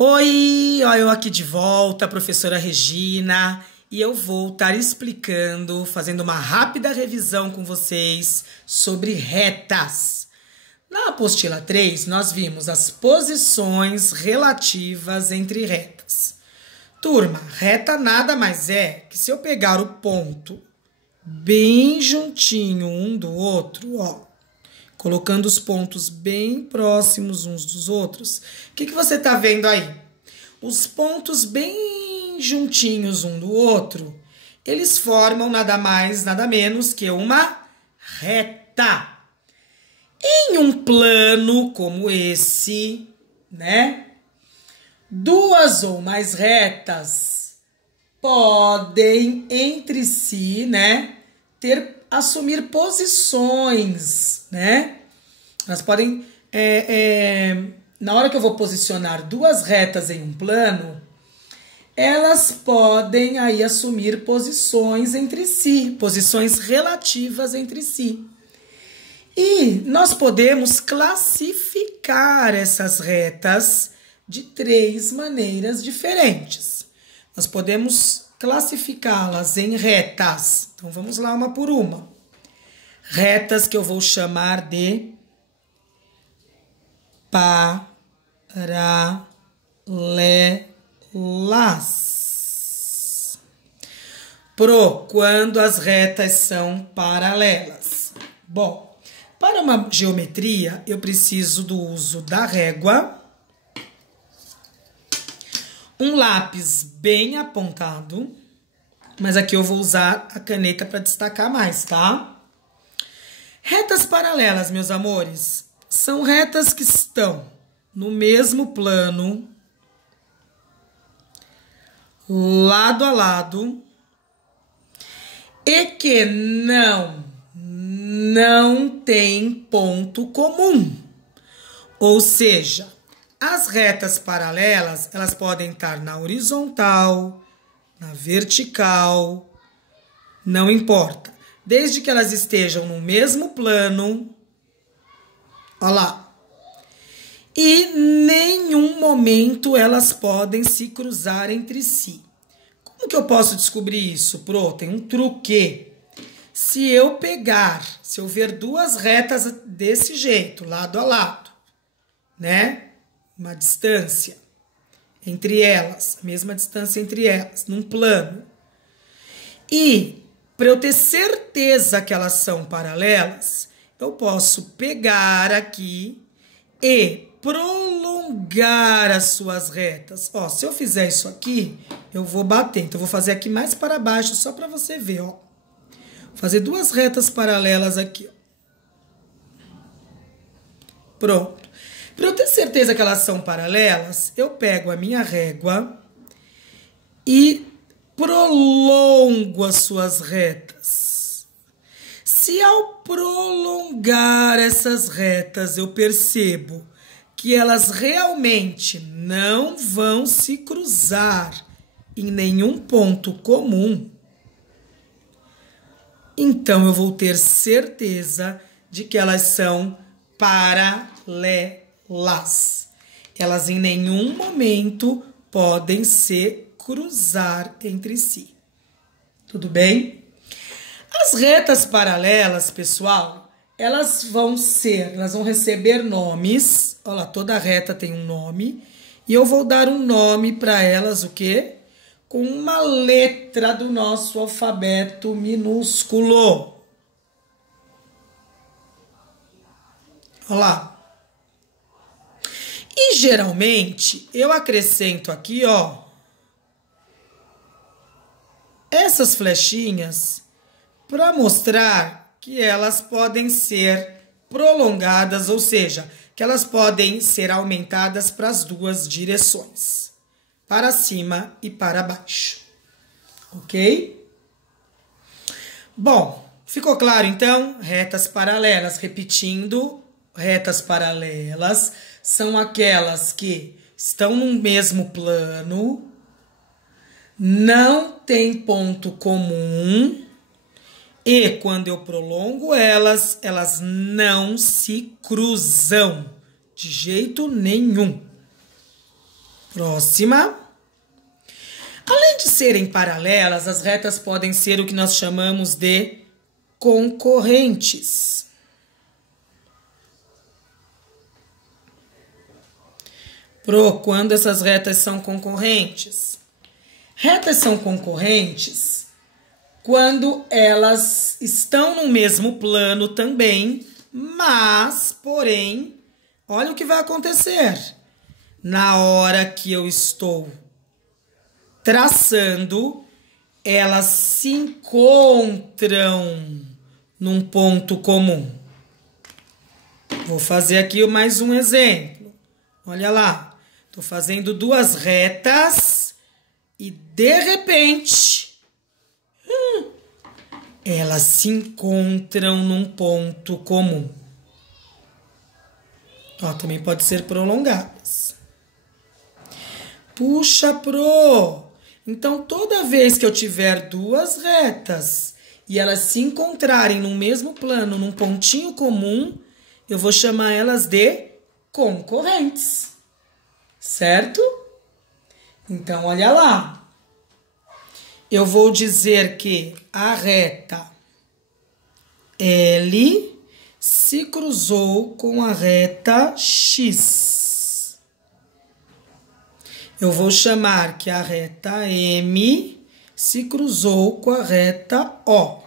Oi, ó, eu aqui de volta, professora Regina, e eu vou estar explicando, fazendo uma rápida revisão com vocês sobre retas. Na apostila 3, nós vimos as posições relativas entre retas. Turma, reta nada mais é que se eu pegar o ponto bem juntinho um do outro, ó, colocando os pontos bem próximos uns dos outros. O que você está vendo aí? Os pontos bem juntinhos um do outro, eles formam nada mais, nada menos que uma reta. Em um plano como esse, né? Duas ou mais retas podem entre si, né, assumir posições, né? Elas podem, na hora que eu vou posicionar duas retas em um plano, elas podem aí assumir posições entre si, posições relativas entre si. E nós podemos classificar essas retas de três maneiras diferentes. Nós podemos classificá-las em retas. Então, vamos lá uma por uma. Retas que eu vou chamar de paralelas. Quando as retas são paralelas. Bom, para uma geometria, eu preciso do uso da régua, um lápis bem apontado, mas aqui eu vou usar a caneta para destacar mais, tá? Retas paralelas, meus amores, são retas que estão no mesmo plano, lado a lado, e que não tem ponto comum. Ou seja, as retas paralelas, elas podem estar na horizontal, na vertical, não importa. Desde que elas estejam no mesmo plano, olha lá. E em nenhum momento elas podem se cruzar entre si. Como que eu posso descobrir isso? Tem um truque. Se eu ver duas retas desse jeito, lado a lado, né? Uma distância entre elas, a mesma distância entre elas, num plano. E para eu ter certeza que elas são paralelas, eu posso pegar aqui e prolongar as suas retas. Ó, se eu fizer isso aqui, eu vou bater. Então, eu vou fazer aqui mais para baixo, só para você ver, ó. Vou fazer duas retas paralelas aqui, ó. Pronto. Para eu ter certeza que elas são paralelas, eu pego a minha régua e prolongo as suas retas. Se ao prolongar essas retas eu percebo que elas realmente não vão se cruzar em nenhum ponto comum, então eu vou ter certeza de que elas são paralelas. Elas em nenhum momento podem se cruzar entre si. Tudo bem? As retas paralelas, pessoal, elas vão receber nomes. Olha lá, toda reta tem um nome. E eu vou dar um nome para elas, o quê? Com uma letra do nosso alfabeto minúsculo. Olha lá. E geralmente eu acrescento aqui, ó, essas flechinhas para mostrar que elas podem ser prolongadas, ou seja, que elas podem ser aumentadas para as duas direções, para cima e para baixo. Ok? Bom, ficou claro então? Retas paralelas, repetindo, retas paralelas são aquelas que estão no mesmo plano, não tem ponto comum e quando eu prolongo elas não se cruzam de jeito nenhum. Próxima. Além de serem paralelas, as retas podem ser o que nós chamamos de concorrentes. Quando essas retas são concorrentes? Retas são concorrentes quando elas estão no mesmo plano também, mas, porém, olha o que vai acontecer. Na hora que eu estou traçando, elas se encontram num ponto comum. Vou fazer aqui mais um exemplo. Olha lá. Estou fazendo duas retas e, de repente, elas se encontram num ponto comum. Ó, também pode ser prolongadas. Puxa, Pro! Então, toda vez que eu tiver duas retas e elas se encontrarem no mesmo plano, num pontinho comum, eu vou chamar elas de concorrentes. Certo? Então, olha lá. Eu vou dizer que a reta L se cruzou com a reta X. Eu vou chamar que a reta M se cruzou com a reta O.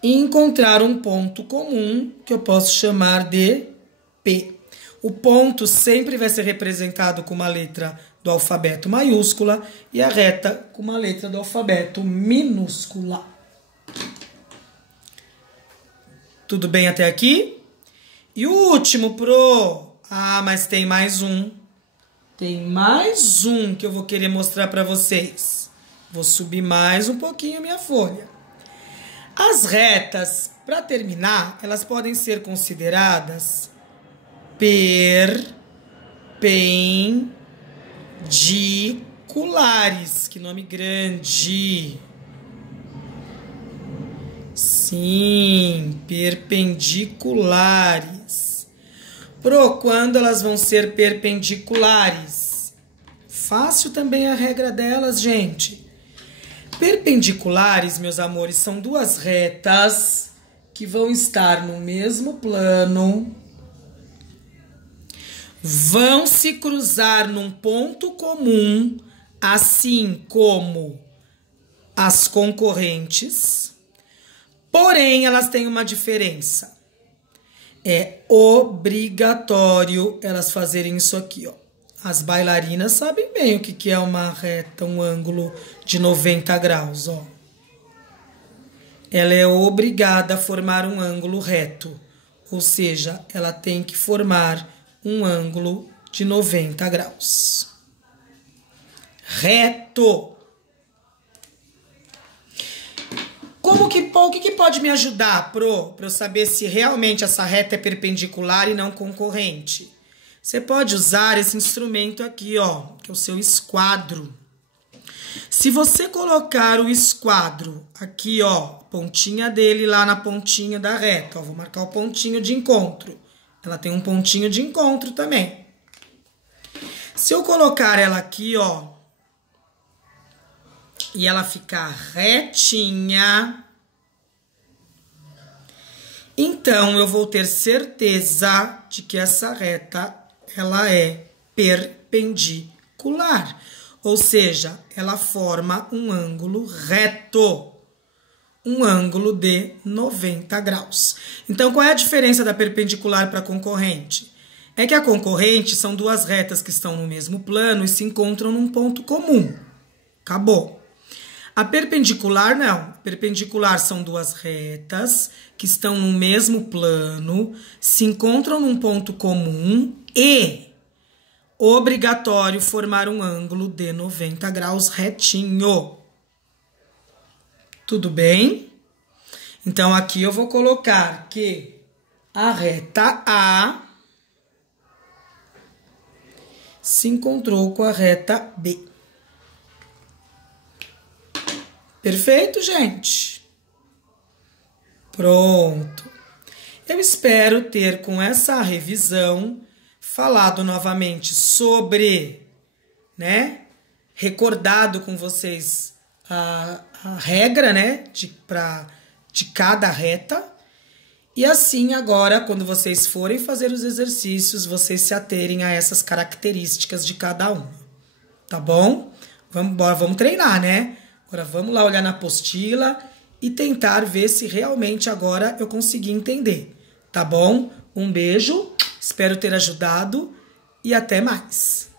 E encontrar um ponto comum que eu posso chamar de P. O ponto sempre vai ser representado com uma letra do alfabeto maiúscula e a reta com uma letra do alfabeto minúscula. Tudo bem até aqui? E o último, Pro? Ah, mas tem mais um. Tem mais um que eu vou querer mostrar para vocês. Vou subir mais um pouquinho a minha folha. As retas, para terminar, elas podem ser consideradas perpendiculares. Que nome grande! Sim, perpendiculares. Quando elas vão ser perpendiculares? Fácil também a regra delas, gente. Perpendiculares, meus amores, são duas retas que vão estar no mesmo plano, vão se cruzar num ponto comum, assim como as concorrentes, porém elas têm uma diferença. É obrigatório elas fazerem isso aqui, ó. As bailarinas sabem bem o que é uma reta, um ângulo de 90 graus, ó. Ela é obrigada a formar um ângulo reto, ou seja, ela tem que formar um ângulo de 90 graus. Reto. O que pode me ajudar, para eu saber se realmente essa reta é perpendicular e não concorrente? Você pode usar esse instrumento aqui, ó, que é o seu esquadro. Se você colocar o esquadro aqui, ó, pontinha dele lá na pontinha da reta, ó, vou marcar o pontinho de encontro. Ela tem um pontinho de encontro também. Se eu colocar ela aqui, ó, e ela ficar retinha, então eu vou ter certeza de que essa reta ela é perpendicular, ou seja, ela forma um ângulo reto, um ângulo de 90 graus. Então, qual é a diferença da perpendicular para a concorrente? É que a concorrente são duas retas que estão no mesmo plano e se encontram num ponto comum. Acabou. A perpendicular não. A perpendicular são duas retas que estão no mesmo plano, se encontram num ponto comum e obrigatório formar um ângulo de 90 graus retinho. Tudo bem? Então, aqui eu vou colocar que a reta A se encontrou com a reta B. Perfeito, gente? Pronto. Eu espero ter, com essa revisão, falado novamente sobre, né, recordado com vocês a regra, né, de cada reta. E assim agora, quando vocês forem fazer os exercícios, vocês se aterem a essas características de cada uma, tá bom? Vamos treinar, né? Agora vamos lá olhar na apostila e tentar ver se realmente agora eu consegui entender, tá bom? Um beijo, espero ter ajudado e até mais.